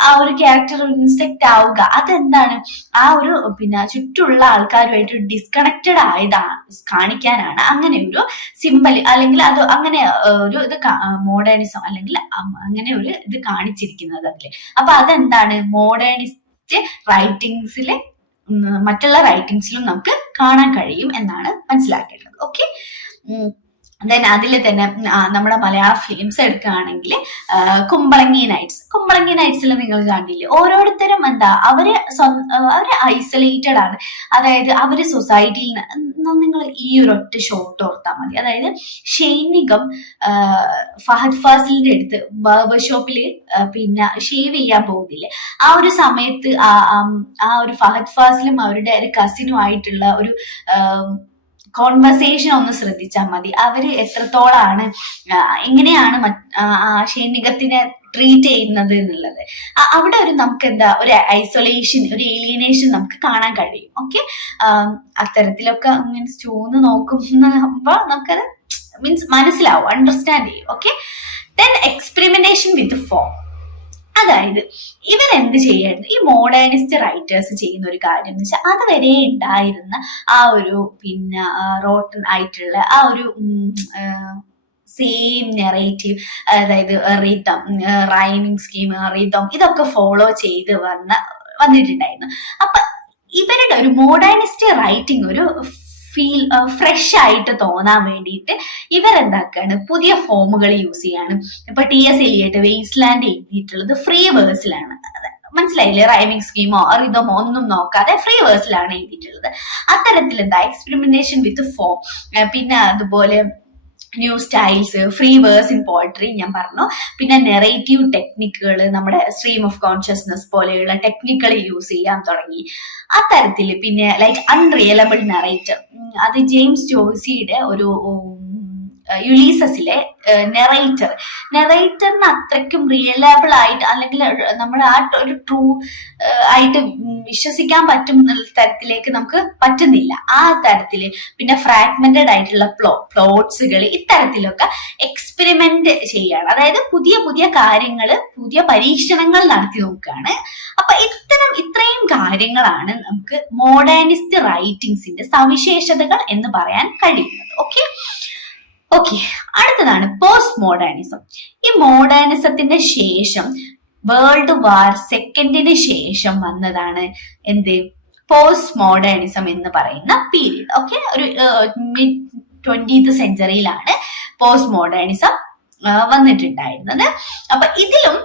ആ ഒരു ക്യാരക്ടർ ഇൻസെക്റ്റ് ആവുക. അതെന്താണ്, ആ ഒരു പിന്നെ ചുറ്റുള്ള ആൾക്കാരുമായിട്ട് ഡിസ്കണക്റ്റഡ് ആയതാണ് കാണിക്കാനാണ് അങ്ങനെ ഒരു സിമ്പൽ, അല്ലെങ്കിൽ അത് അങ്ങനെ ഒരു ഇത് മോഡേണിസം അല്ലെങ്കിൽ അങ്ങനെ ഒരു ഇത് കാണിച്ചിരിക്കുന്നത് അതില്. അപ്പൊ അതെന്താണ് മോഡേണിസ്റ്റ് റൈറ്റിംഗ്സിലെ മറ്റുള്ള റൈറ്റിംഗ്സിലും നമുക്ക് കാണാൻ കഴിയും എന്നാണ് മനസ്സിലാക്കേണ്ടത്. ഓക്കെ, ദെൻ അതിൽ തന്നെ നമ്മുടെ മലയാള ഫിലിംസ് എടുക്കുകയാണെങ്കിൽ കുമ്പളങ്ങി നൈറ്റ്സിൽ നിങ്ങൾ കണ്ടില്ലേ, ഓരോരുത്തരും എന്താ അവര് ഐസൊലേറ്റഡ് ആണ്. അതായത് അവര് സൊസൈറ്റിയിൽ നിങ്ങൾ ഈ ഒരു ഒറ്റ ഷോട്ട് ഓർത്താൽ മതി. അതായത് ഷൈനികം ഫഹദ് ഫാസിലിന്റെ അടുത്ത് ബാർബർ ഷോപ്പിൽ പിന്നെ ഷേവ് ചെയ്യാൻ പോകുന്നില്ലേ, ആ ഒരു സമയത്ത് ആ ഒരു ഫഹദ് ഫാസിലും അവരുടെ ഒരു കസിനും ആയിട്ടുള്ള ഒരു കോൺവെർസേഷൻ ഒന്ന് ശ്രദ്ധിച്ചാൽ മതി. അവര് എത്രത്തോളാണ് എങ്ങനെയാണ് ഷൈനികത്തിനെ ട്രീറ്റ് ചെയ്യുന്നത് എന്നുള്ളത്. അവിടെ ഒരു നമുക്ക് എന്താ ഒരു ഐസൊലേഷൻ, ഒരു ഏലിയനേഷൻ നമുക്ക് കാണാൻ കഴിയും. ഓക്കെ, അത്തരത്തിലൊക്കെ അങ്ങനെ ചൂന്ന് നോക്കുമ്പോ നമുക്കത് മീൻസ് മനസ്സിലാവും, അണ്ടർസ്റ്റാൻഡ് ചെയ്യും. ഓക്കെ, ദെൻ എക്സ്പെരിമെന്റേഷൻ വിത്ത് ഫോം. അതായത് ഇവരെന്ത് ചെയ്യായിരുന്നു, ഈ മോഡേണിസ്റ്റ് റൈറ്റേഴ്സ് ചെയ്യുന്ന ഒരു കാര്യം എന്ന് വെച്ചാൽ അതുവരെ ഉണ്ടായിരുന്ന ആ ഒരു പിന്നെ റോട്ടൺ ആയിട്ടുള്ള ആ ഒരു സെയിം നെറേറ്റീവ്, അതായത് റിതം, റൈമിംഗ് സ്കീം, റിതം, ഇതൊക്കെ ഫോളോ ചെയ്ത് വന്നിട്ടുണ്ടായിരുന്നു. അപ്പൊ ഇവരുടെ ഒരു മോഡേണിസ്റ്റ് റൈറ്റിംഗ് ഒരു ഫ്രഷ് ആയിട്ട് തോന്നാൻ വേണ്ടിയിട്ട് ഇവരെന്താക്കാണ്, പുതിയ ഫോമുകൾ യൂസ് ചെയ്യാണ്. ഇപ്പൊ ടി.എസ്. എലിയട്ട് വേസ്റ്റ്ലാൻഡ് എഴുതിയിട്ടുള്ളത് ഫ്രീ വേഴ്സിലാണ്. മനസ്സിലായില്ലേ, റൈമിംഗ് സ്കീമോ റിതമോ ഒന്നും നോക്കാതെ ഫ്രീ വേഴ്സിലാണ് എഴുതിയിട്ടുള്ളത്. അത്തരത്തിൽ എന്താ എക്സ്പെരിമെന്റേഷൻ വിത്ത് ഫോം. പിന്നെ അതുപോലെ new styles, free verse in poetry ഞാൻ പറഞ്ഞു. പിന്നെ നെറേറ്റീവ് ടെക്നിക്കുകൾ, നമ്മുടെ സ്ട്രീം ഓഫ് കോൺഷ്യസ്നസ് പോലെയുള്ള ടെക്നിക്കുകൾ യൂസ് ചെയ്യാൻ തുടങ്ങി. അത്തരത്തിൽ പിന്നെ ലൈക്ക് അൺറിയലബിൾ നെറേറ്റർ, അത് ജെയിംസ് ജോയ്സിയുടെ ഒരു യുലീസസിലെ നെറേറ്ററിന് അത്രയ്ക്കും റിയലബിൾ ആയിട്ട് അല്ലെങ്കിൽ നമ്മുടെ ആ ഒരു ട്രൂ ആയിട്ട് വിശ്വസിക്കാൻ പറ്റും തരത്തിലേക്ക് നമുക്ക് പറ്റുന്നില്ല. ആ തരത്തില് പിന്നെ ഫ്രാഗ്മെന്റഡ് ആയിട്ടുള്ള പ്ലോട്ട്സുകൾ, ഇത്തരത്തിലൊക്കെ എക്സ്പെരിമെന്റ് ചെയ്യാണ്. അതായത് പുതിയ പുതിയ കാര്യങ്ങൾ, പുതിയ പരീക്ഷണങ്ങൾ നടത്തി നോക്കുകയാണ്. അപ്പൊ ഇത്രയും കാര്യങ്ങളാണ് നമുക്ക് മോഡേണിസ്റ്റ് റൈറ്റിംഗ്സിന്റെ സവിശേഷതകൾ എന്ന് പറയാൻ കഴിയുന്നത്. ഓക്കെ, അടുത്തതാണ് പോസ്റ്റ് മോഡേണിസം. ഈ മോഡേണിസത്തിന്റെ ശേഷം വേൾഡ് വാർ സെക്കൻഡിന് ശേഷം വന്നതാണ് എന്ത്, പോസ്റ്റ് മോഡേണിസം എന്ന് പറയുന്ന പീരീഡ്. ഓക്കെ, ഒരു മിഡ് 20th സെഞ്ചുറിയിലാണ് പോസ്റ്റ് മോഡേണിസം വന്നിട്ടുണ്ടായിരുന്നത്. അപ്പൊ ഇതിലും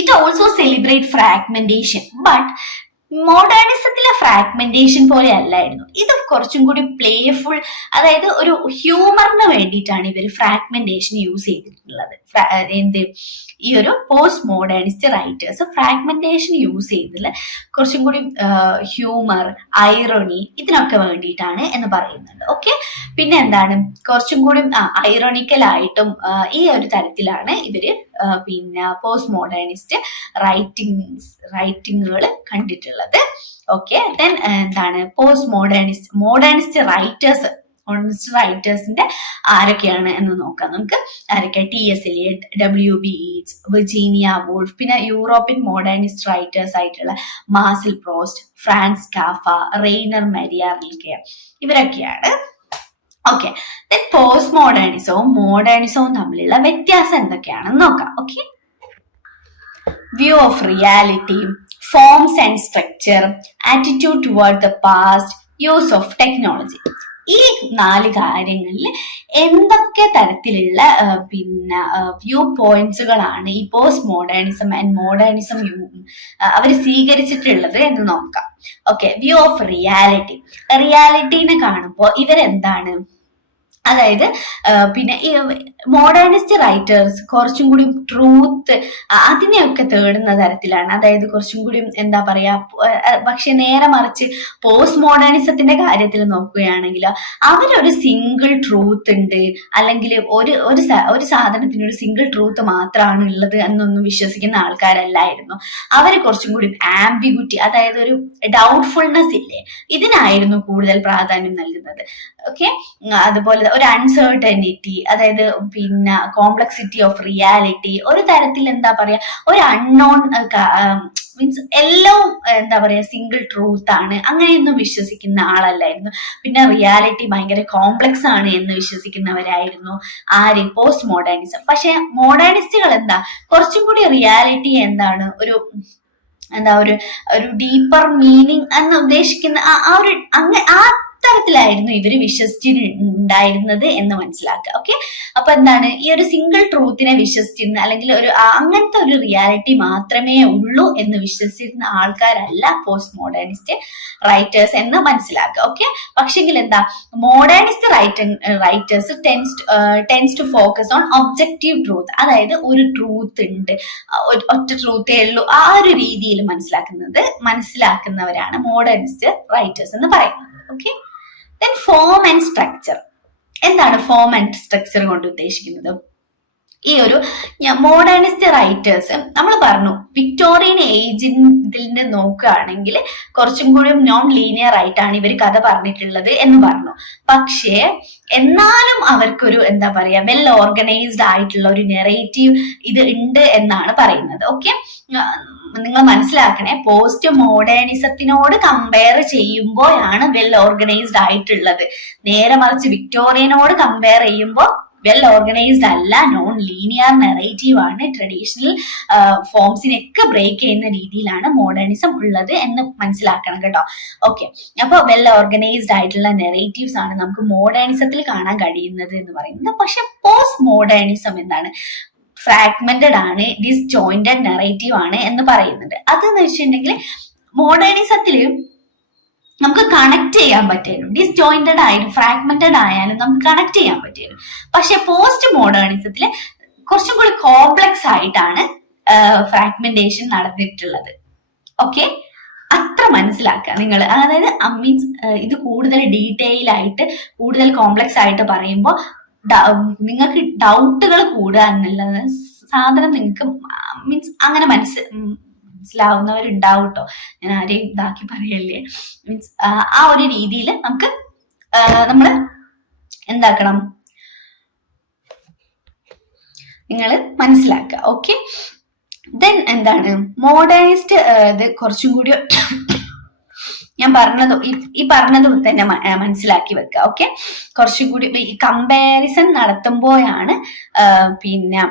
it also celebrate fragmentation, but മോഡേണിസത്തിലെ ഫ്രാഗ്മെന്റേഷൻ പോലെ അല്ലായിരുന്നു ഇത്, കുറച്ചും കൂടി പ്ലേഫുൾ, അതായത് ഒരു ഹ്യൂമറിന് വേണ്ടിയിട്ടാണ് ഇവർ ഫ്രാഗ്മെന്റേഷൻ യൂസ് ചെയ്തിട്ടുള്ളത്. എന്ത് ഈ ഒരു post modernist writers fragmentation use ചെയ്തതിൽ കുറച്ചും കൂടി ഹ്യൂമർ, ഐറണി ഇതിനൊക്കെ വേണ്ടിയിട്ടാണ് എന്ന് പറയുന്നുണ്ട്. ഓക്കെ, പിന്നെ എന്താണ് കുറച്ചും കൂടി ഐറോണിക്കലായിട്ടും ഈ ഒരു തരത്തിലാണ് ഇവര് പിന്നെ പോസ്റ്റ് മോഡേണിസ്റ്റ് റൈറ്റിങ്ങുകൾ കണ്ടിട്ടുള്ളത്. ഓക്കെ, ദെൻ എന്താണ് പോസ്റ്റ് മോഡേണിസ്റ്റ് റൈറ്റേഴ്സിന്റെ ആരൊക്കെയാണ് എന്ന് നോക്കാം നമുക്ക്. ആരൊക്കെ? T S. Eliot, W.B. Yeats, Virginia Woolf, പിന്നെ യൂറോപ്യൻ മോഡേണിസ്റ്റ് റൈറ്റേഴ്സ് ആയിട്ടുള്ള Marcel Proust, Franz Kafka, Rainer Maria Rilke, ഇവരൊക്കെയാണ്. ഓക്കെ, ദെൻ പോസ്റ്റ് മോഡേണിസവും മോഡേണിസവും തമ്മിലുള്ള വ്യത്യാസം എന്തൊക്കെയാണെന്ന് നോക്കാം. Okay, view of reality, forms and structure, attitude toward the past, use of technology. ഈ 4 കാര്യങ്ങളിൽ എന്തൊക്കെ തരത്തിലുള്ള പിന്നെ വ്യൂ പോയിന്റ്സുകളാണ് ഈ പോസ്റ്റ് മോഡേണിസം ആൻഡ് മോഡേണിസം അവർ സ്വീകരിച്ചിട്ടുള്ളത് എന്ന് നോക്കാം. ഓക്കെ, വ്യൂ ഓഫ് റിയാലിറ്റീനെ കാണുമ്പോൾ ഇവരെന്താണ്, അതായത് പിന്നെ ഈ മോഡേണിസ്റ്റ് റൈറ്റേഴ്സ് കുറച്ചും കൂടി ട്രൂത്ത് അതിനെയൊക്കെ തേടുന്ന തരത്തിലാണ്, അതായത് കുറച്ചും കൂടി എന്താ പറയാ. പക്ഷെ നേരെ മറിച്ച് പോസ്റ്റ് മോഡേണിസത്തിന്റെ കാര്യത്തിൽ നോക്കുകയാണെങ്കിൽ അവരൊരു സിംഗിൾ ട്രൂത്ത് ഉണ്ട്, അല്ലെങ്കിൽ ഒരു സാധനത്തിന് ഒരു സിംഗിൾ ട്രൂത്ത് മാത്രമാണ് ഉള്ളത് എന്നൊന്നും വിശ്വസിക്കുന്ന ആൾക്കാരല്ലായിരുന്നു. അവര് കുറച്ചും കൂടി ആംബിഗ്യൂറ്റി, അതായത് ഒരു ഡൗട്ട്ഫുൾനെസ് ഇല്ലേ, ഇതിനായിരുന്നു കൂടുതൽ പ്രാധാന്യം നൽകുന്നത്. ഓക്കെ, അതുപോലെ ഒരു അൺസർട്ടനിറ്റി, അതായത് പിന്നെ കോംപ്ലക്സിറ്റി ഓഫ് റിയാലിറ്റി, ഒരു തരത്തിൽ എന്താ പറയാ ഒരു അൺനോൺ മീൻസ് എല്ലാം എന്താ പറയാ സിംഗിൾ ട്രൂത്ത് ആണ് അങ്ങനെയൊന്നും വിശ്വസിക്കുന്ന ആളല്ലായിരുന്നു. പിന്നെ റിയാലിറ്റി ഭയങ്കര കോംപ്ലക്സ് ആണ് എന്ന് വിശ്വസിക്കുന്നവരായിരുന്നു ആര്? Post modernism. പക്ഷെ മോഡേണിസ്റ്റുകൾ എന്താ കുറച്ചും കൂടി റിയാലിറ്റി എന്താണ് ഒരു ഡീപ്പർ മീനിങ് എന്ന് ഉദ്ദേശിക്കുന്ന ആ തരത്തിലായിരുന്നു ഇവര് വിശ്വസിച്ചിട്ടുണ്ടായിരുന്നത് എന്ന് മനസ്സിലാക്കുക. ഓക്കെ, അപ്പൊ എന്താണ് ഈ ഒരു സിംഗിൾ ട്രൂത്തിനെ വിശ്വസിച്ചിരുന്ന, അല്ലെങ്കിൽ അങ്ങനത്തെ ഒരു റിയാലിറ്റി മാത്രമേ ഉള്ളൂ എന്ന് വിശ്വസിച്ചിരുന്ന ആൾക്കാരല്ല പോസ്റ്റ് മോഡേണിസ്റ്റ് റൈറ്റേഴ്സ് എന്ന് മനസ്സിലാക്കുക. ഓക്കെ, പക്ഷെങ്കിൽ എന്താ modernist writers tends to focus on objective truth, അതായത് ഒരു ട്രൂത്ത് ഉണ്ട്, ഒറ്റ ട്രൂത്തേ ഉള്ളൂ, ആ ഒരു രീതിയിൽ മനസ്സിലാക്കുന്നവരാണ് മോഡേണിസ്റ്റ് റൈറ്റേഴ്സ് എന്ന് പറയുന്നത്. Okay, then form and structure. എന്താണ് ഫോം ആൻഡ് സ്ട്രക്ചർ കൊണ്ട് ഉദ്ദേശിക്കുന്നത്? ഈ ഒരു മോഡേണിസ്റ്റ് റൈറ്റേഴ്സ് നമ്മൾ പറഞ്ഞു വിക്ടോറിയൻ ഏജിന്റെ നോക്കുകയാണെങ്കിൽ കുറച്ചും കൂടി നോൺ ലീനിയർ ആയിട്ടാണ് ഇവർ കഥ പറഞ്ഞിട്ടുള്ളത് എന്ന് പറഞ്ഞു. പക്ഷേ എന്നാലും അവർക്കൊരു എന്താ പറയാ വെൽ ഓർഗനൈസ്ഡ് ആയിട്ടുള്ള ഒരു നെറേറ്റീവ് ഇത് ഉണ്ട് എന്നാണ് പറയുന്നത്. ഓക്കെ, നിങ്ങൾ മനസ്സിലാക്കണേ, പോസ്റ്റ് മോഡേണിസത്തിനോട് കമ്പയർ ചെയ്യുമ്പോഴാണ് വെൽ ഓർഗനൈസ്ഡ് ആയിട്ടുള്ളത്. നേരെ മറിച്ച് വിക്ടോറിയനോട് കമ്പയർ ചെയ്യുമ്പോൾ വെൽ ഓർഗനൈസ്ഡ് അല്ല, നോൺ ലീനിയർ നെറേറ്റീവ് ആണ്, ട്രഡീഷണൽ ഫോംസിനെയൊക്കെ ബ്രേക്ക് ചെയ്യുന്ന രീതിയിലാണ് മോഡേണിസം ഉള്ളത് എന്ന് മനസ്സിലാക്കണം കേട്ടോ. ഓക്കെ, അപ്പൊ വെൽ ഓർഗനൈസ്ഡ് ആയിട്ടുള്ള നെറേറ്റീവ്സ് ആണ് നമുക്ക് മോഡേണിസത്തിൽ കാണാൻ കഴിയുന്നത് എന്ന് പറയുന്നത്. പക്ഷെ പോസ്റ്റ് മോഡേണിസം എന്താണ്? ഫ്രാഗ്മെന്റഡ് ആണ്, ഡിസ്ജോയിന്റഡ് നെറേറ്റീവ് ആണ് എന്ന് പറയുന്നുണ്ട്. അതെന്ന് വെച്ചിട്ടുണ്ടെങ്കിൽ മോഡേണിസത്തില് നമുക്ക് കണക്ട് ചെയ്യാൻ പറ്റും, ഡിസ്ജോയിന്റഡ് ആയാലും ഫ്രാഗ്മെന്റഡ് ആയാലും നമുക്ക് കണക്ട് ചെയ്യാൻ പറ്റും. പക്ഷെ പോസ്റ്റ് മോഡേണിസത്തില് കുറച്ചും കൂടി കോംപ്ലക്സ് ആയിട്ടാണ് ഫ്രാഗ്മെന്റേഷൻ നടന്നിട്ടുള്ളത്. ഓക്കെ, അത്ര മനസ്സിലാക്കുക നിങ്ങൾ. അതായത് മീൻസ് ഇത് കൂടുതൽ ഡീറ്റെയിൽ ആയിട്ട് കൂടുതൽ കോംപ്ലക്സ് ആയിട്ട് പറയുമ്പോൾ നിങ്ങൾക്ക് ഡൗട്ടുകൾ കൂടുക എന്നുള്ളത് സാധനം നിങ്ങൾക്ക് മീൻസ് അങ്ങനെ മനസ്സിലാവുന്നവരുണ്ടാവും കേട്ടോ. ഞാൻ ആരെയും ഇതാക്കി പറയല്ലേ. മീൻസ് ആ ഒരു രീതിയിൽ നമ്മൾ എന്താക്കണം, നിങ്ങൾ മനസ്സിലാക്കുക. ഓക്കെ, ദെൻ എന്താണ് മോഡേണിസ്റ്റ് ഇത് കുറച്ചും കൂടി ഞാൻ പറഞ്ഞതും തന്നെ മനസ്സിലാക്കി വെക്കുക. ഓക്കെ, കുറച്ചും കൂടി ഈ കമ്പാരിസൺ നടത്തുമ്പോഴാണ് പിന്നെ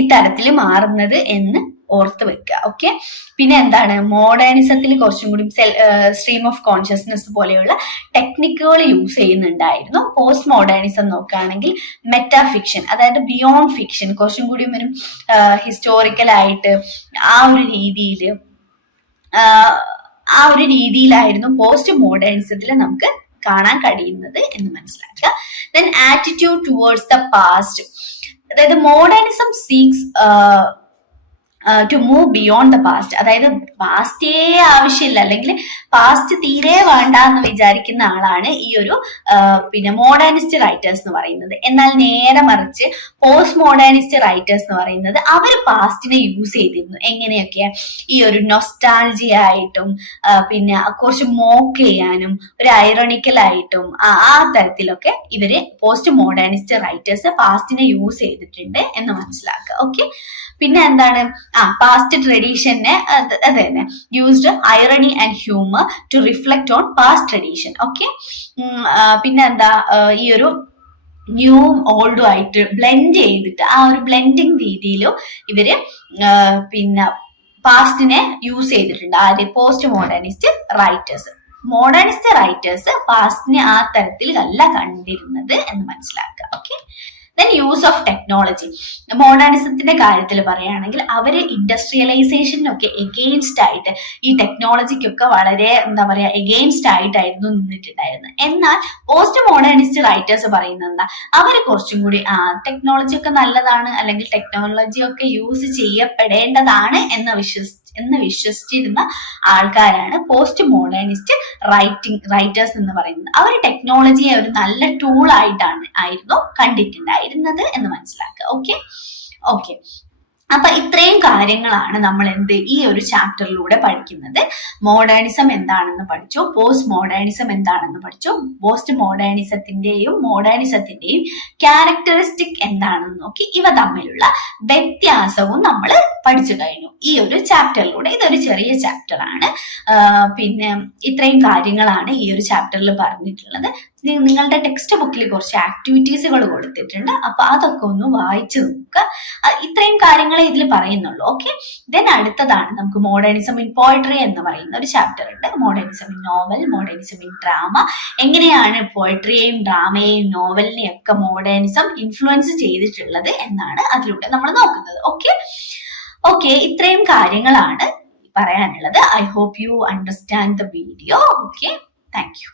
ഇത്തരത്തിൽ മാറുന്നത് എന്ന് ഓർത്ത് വെക്കുക. ഓക്കെ, പിന്നെ എന്താണ് മോഡേണിസത്തിൽ കുറച്ചും കൂടി സ്ട്രീം ഓഫ് കോൺഷ്യസ്നെസ് പോലെയുള്ള ടെക്നിക്കുകൾ യൂസ് ചെയ്യുന്നുണ്ടായിരുന്നു. പോസ്റ്റ് മോഡേണിസം നോക്കുകയാണെങ്കിൽ മെറ്റാഫിക്ഷൻ, അതായത് ബിയോണ്ട് ഫിക്ഷൻ, കുറച്ചും കൂടി ഒരു ഹിസ്റ്റോറിക്കലായിട്ട് ആ ഒരു രീതിയിൽ ആ ഒരു രീതിയിലായിരുന്നു പോസ്റ്റ് മോഡേണിസത്തിൽ നമുക്ക് കാണാൻ കഴിയുന്നത് എന്ന് മനസ്സിലാക്കുക. Then attitude towards the past, അതായത് modernism seeks to move beyond the past, അതായത് പാസ്റ്റേ ആവശ്യമില്ല അല്ലെങ്കിൽ പാസ്റ്റ് തീരെ വേണ്ട എന്ന് വിചാരിക്കുന്ന ആളാണ് ഈ ഒരു പിന്നെ മോഡേണിസ്റ്റ് റൈറ്റേഴ്സ് എന്ന് പറയുന്നത്. എന്നാൽ നേരെ മറിച്ച് പോസ്റ്റ് മോഡേണിസ്റ്റ് റൈറ്റേഴ്സ് എന്ന് പറയുന്നത് അവർ പാസ്റ്റിനെ യൂസ് ചെയ്തിരുന്നു. എങ്ങനെയൊക്കെ? ഈ ഒരു നൊസ്റ്റാൾജിയ ആയിട്ടും പിന്നെ കുറച്ച് മോക്ക് ചെയ്യാനും ഒരു ഐറോണിക്കലായിട്ടും ആ തരത്തിലൊക്കെ ഇവര് പോസ്റ്റ് മോഡേണിസ്റ്റ് റൈറ്റേഴ്സ് പാസ്റ്റിനെ യൂസ് ചെയ്തിട്ടുണ്ട് എന്ന് മനസ്സിലാക്കുക. ഓക്കെ, പിന്നെ എന്താണ്? പാസ്റ്റ് ട്രഡീഷനെ അതന്നെ used irony and humour to reflect on past tradition. Okay, പിന്നെ എന്താ? ഈ ഒരു ന്യൂവും ഓൾഡും ആയിട്ട് ബ്ലെൻഡ് ചെയ്തിട്ട് ആ ഒരു ബ്ലെൻഡിങ് രീതിയിലും ഇവര് പിന്നെ പാസ്റ്റിനെ യൂസ് ചെയ്തിട്ടുണ്ട്. ആര്? Post modernist writers. Modernist writers പാസ്റ്റിനെ ആ തരത്തിൽ അല്ല കണ്ടിരുന്നത് എന്ന് മനസ്സിലാക്കുക. Okay, then use of technology. മോഡേണിസത്തിന്റെ കാര്യത്തിൽ പറയുകയാണെങ്കിൽ അവര് ഇൻഡസ്ട്രിയലൈസേഷനൊക്കെ എഗെയിൻസ്റ്റ് ആയിട്ട് ഈ ടെക്നോളജിക്കൊക്കെ വളരെ എന്താ പറയാ എഗെയിൻസ്റ്റ് ആയിട്ടായിരുന്നു നിന്നിട്ടുണ്ടായിരുന്നത്. എന്നാൽ പോസ്റ്റ് മോഡേണിസ്റ്റ് റൈറ്റേഴ്സ് പറയുന്നത് എന്താ? അവര് കുറച്ചും കൂടി ടെക്നോളജി ഒക്കെ നല്ലതാണ് അല്ലെങ്കിൽ ടെക്നോളജി ഒക്കെ യൂസ് ചെയ്യപ്പെടേണ്ടതാണ് എന്ന് വിശ്വസിച്ചിരുന്ന ആൾക്കാരാണ് പോസ്റ്റ് മോഡേണിസ്റ്റ് റൈറ്റേഴ്സ് എന്ന് പറയുന്നത്. അവർ ടെക്നോളജിയെ ഒരു നല്ല ടൂൾ ആയിരുന്നു കണ്ടിട്ടുണ്ടായിരുന്നത് എന്ന് മനസ്സിലാക്കുക. ഓക്കെ. അപ്പൊ ഇത്രയും കാര്യങ്ങളാണ് നമ്മൾ ഈ ഒരു ചാപ്റ്ററിലൂടെ പഠിക്കുന്നത്. മോഡേണിസം എന്താണെന്ന് പഠിച്ചു, പോസ്റ്റ് മോഡേണിസം എന്താണെന്ന് പഠിച്ചു, പോസ്റ്റ് മോഡേണിസത്തിന്റെയും ക്യാരക്ടറിസ്റ്റിക് എന്താണെന്ന് നോക്കി. ഇവ തമ്മിലുള്ള വ്യത്യാസവും നമ്മൾ പഠിച്ചു കഴിഞ്ഞു ഈ ഒരു ചാപ്റ്ററിലൂടെ. ഇതൊരു ചെറിയ ചാപ്റ്റർ ആണ്. പിന്നെ ഇത്രയും കാര്യങ്ങളാണ് ഈ ഒരു ചാപ്റ്ററിൽ പറഞ്ഞിട്ടുള്ളത്. നിങ്ങളുടെ ടെക്സ്റ്റ് ബുക്കിൽ കുറച്ച് ആക്ടിവിറ്റീസുകൾ കൊടുത്തിട്ടുണ്ട്, അപ്പൊ അതൊക്കെ ഒന്ന് വായിച്ചു നോക്കുക. ഇത്രയും കാര്യങ്ങളെ ഇതിൽ പറയുന്നുള്ളൂ. ഓക്കെ, ദെൻ അടുത്തതാണ് നമുക്ക് മോഡേണിസം ഇൻ പോയട്രി എന്ന് പറയുന്ന ഒരു ചാപ്റ്റർ ഉണ്ട്. Modernism in novel, modernism in drama, എങ്ങനെയാണ് പോയട്രിയെയും ഡ്രാമയെയും നോവലിനെയും ഒക്കെ മോഡേണിസം ഇൻഫ്ലുവൻസ് ചെയ്തിട്ടുള്ളത് എന്നാണ് അതിലൂടെ നമ്മൾ നോക്കുന്നത്. ഓക്കെ, ഇത്രയും കാര്യങ്ങളാണ് പറയാനുള്ളത്. I hope you understand the video. Okay, thank U.